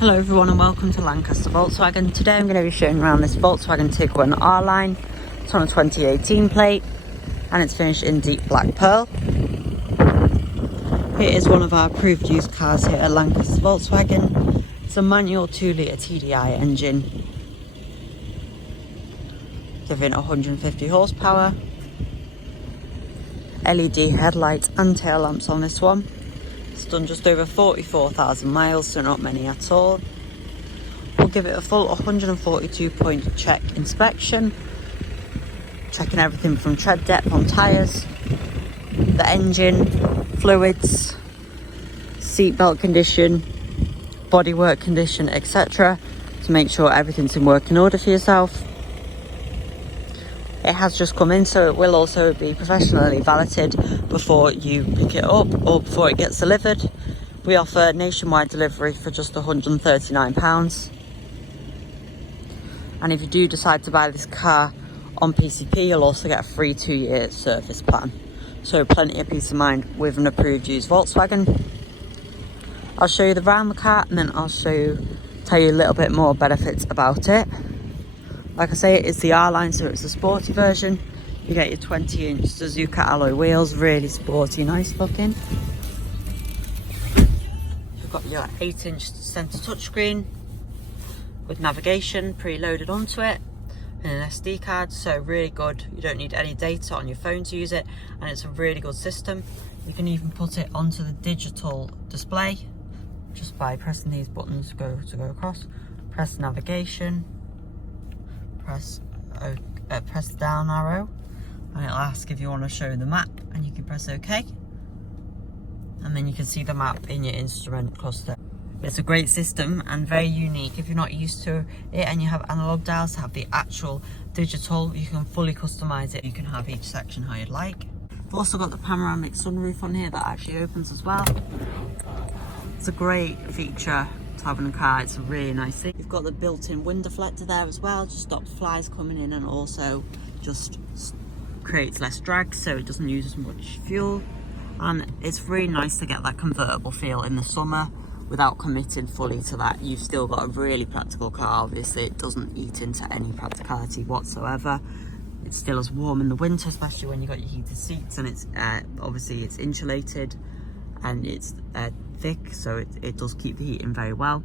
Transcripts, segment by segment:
Hello everyone and welcome to Lancaster Volkswagen. Today I'm going to be showing around this Volkswagen Tiguan R-Line. It's on a 2018 plate and it's finished in deep black pearl. It is one of our approved used cars here at Lancaster Volkswagen. It's a manual 2.0 TDI engine, giving 150 horsepower. LED headlights and tail lamps on this one. It's done just over 44,000 miles, so not many at all. We'll give it a full 142-point check inspection, checking everything from tread depth on tyres, the engine, fluids, seatbelt condition, bodywork condition, etc. to make sure everything's in working order for yourself. It has just come in, so it will also be professionally valeted before you pick it up or before it gets delivered. We offer nationwide delivery for just £139. And if you do decide to buy this car on PCP, you'll also get a free 2-year service plan. So plenty of peace of mind with an approved used Volkswagen. I'll show you the round the car and then I'll tell you a little bit more benefits about it. Like I say, it is the R-Line, so it's a sporty version. You get your 20-inch Suzuka alloy wheels, really sporty, nice looking. You've got your 8-inch centre touchscreen with navigation preloaded onto it and an SD card, so really good. You don't need any data on your phone to use it, and it's a really good system. You can even put it onto the digital display just by pressing these buttons to go across. Press navigation. Press the down arrow and it'll ask if you want to show the map, and you can press OK, and then you can see the map in your instrument cluster. It's a great system and very unique. If you're not used to it and you have analog dials, to have the actual digital, you can fully customize it. You can have each section how you'd like. We've also got the panoramic sunroof on here that actually opens as well. It's a great feature to have in a car. It's a really nice thing. You've got the built-in wind deflector there as well, just stops flies coming in, and also just creates less drag, so it doesn't use as much fuel. And it's really nice to get that convertible feel in the summer without committing fully to that. You've still got a really practical car. Obviously it doesn't eat into any practicality whatsoever. It's still as warm in the winter, especially when you've got your heated seats, and it's obviously it's insulated and it's thick, so it does keep the heat in very well.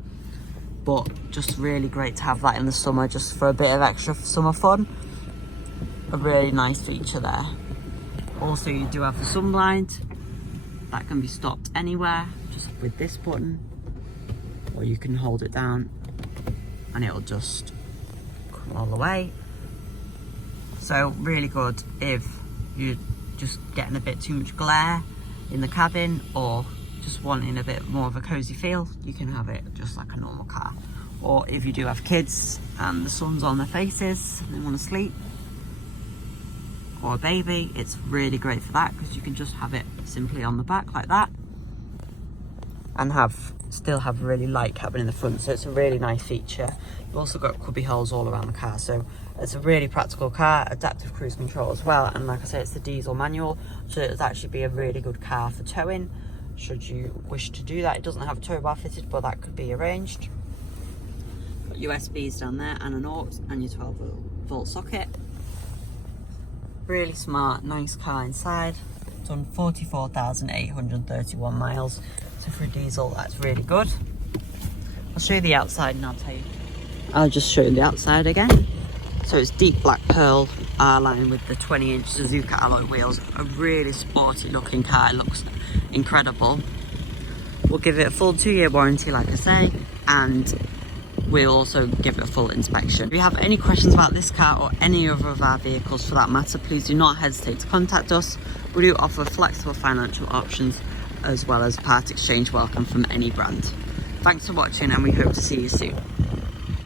But just really great to have that in the summer, just for a bit of extra summer fun. A really nice feature there. Also, you do have the sun blind that can be stopped anywhere just with this button, or you can hold it down and it'll just come all the way. So really good if you're just getting a bit too much glare in the cabin, or just wanting a bit more of a cozy feel, you can have it just like a normal car. Or if you do have kids and the sun's on their faces and they want to sleep, or a baby, it's really great for that, because you can just have it simply on the back like that and still have a really light cabin in the front. So it's a really nice feature. You've also got cubby holes all around the car, so it's a really practical car. Adaptive cruise control as well, and like I say, it's the diesel manual, so it'll actually be a really good car for towing should you wish to do that. It doesn't have a tow bar fitted, but that could be arranged. Got USBs down there and an aux and your 12-volt socket. Really smart, nice car inside. Done 44,831 miles. So for a diesel, that's really good. I'll show you the outside and I'll just show you the outside again. So it's deep black pearl R-Line with the 20-inch Suzuka alloy wheels. A really sporty looking car. It looks incredible. We'll give it a full 2-year warranty, like I say, and we'll also give it a full inspection. If you have any questions about this car or any other of our vehicles for that matter, please do not hesitate to contact us. We do offer flexible financial options as well as part exchange welcome from any brand. Thanks for watching, and we hope to see you soon.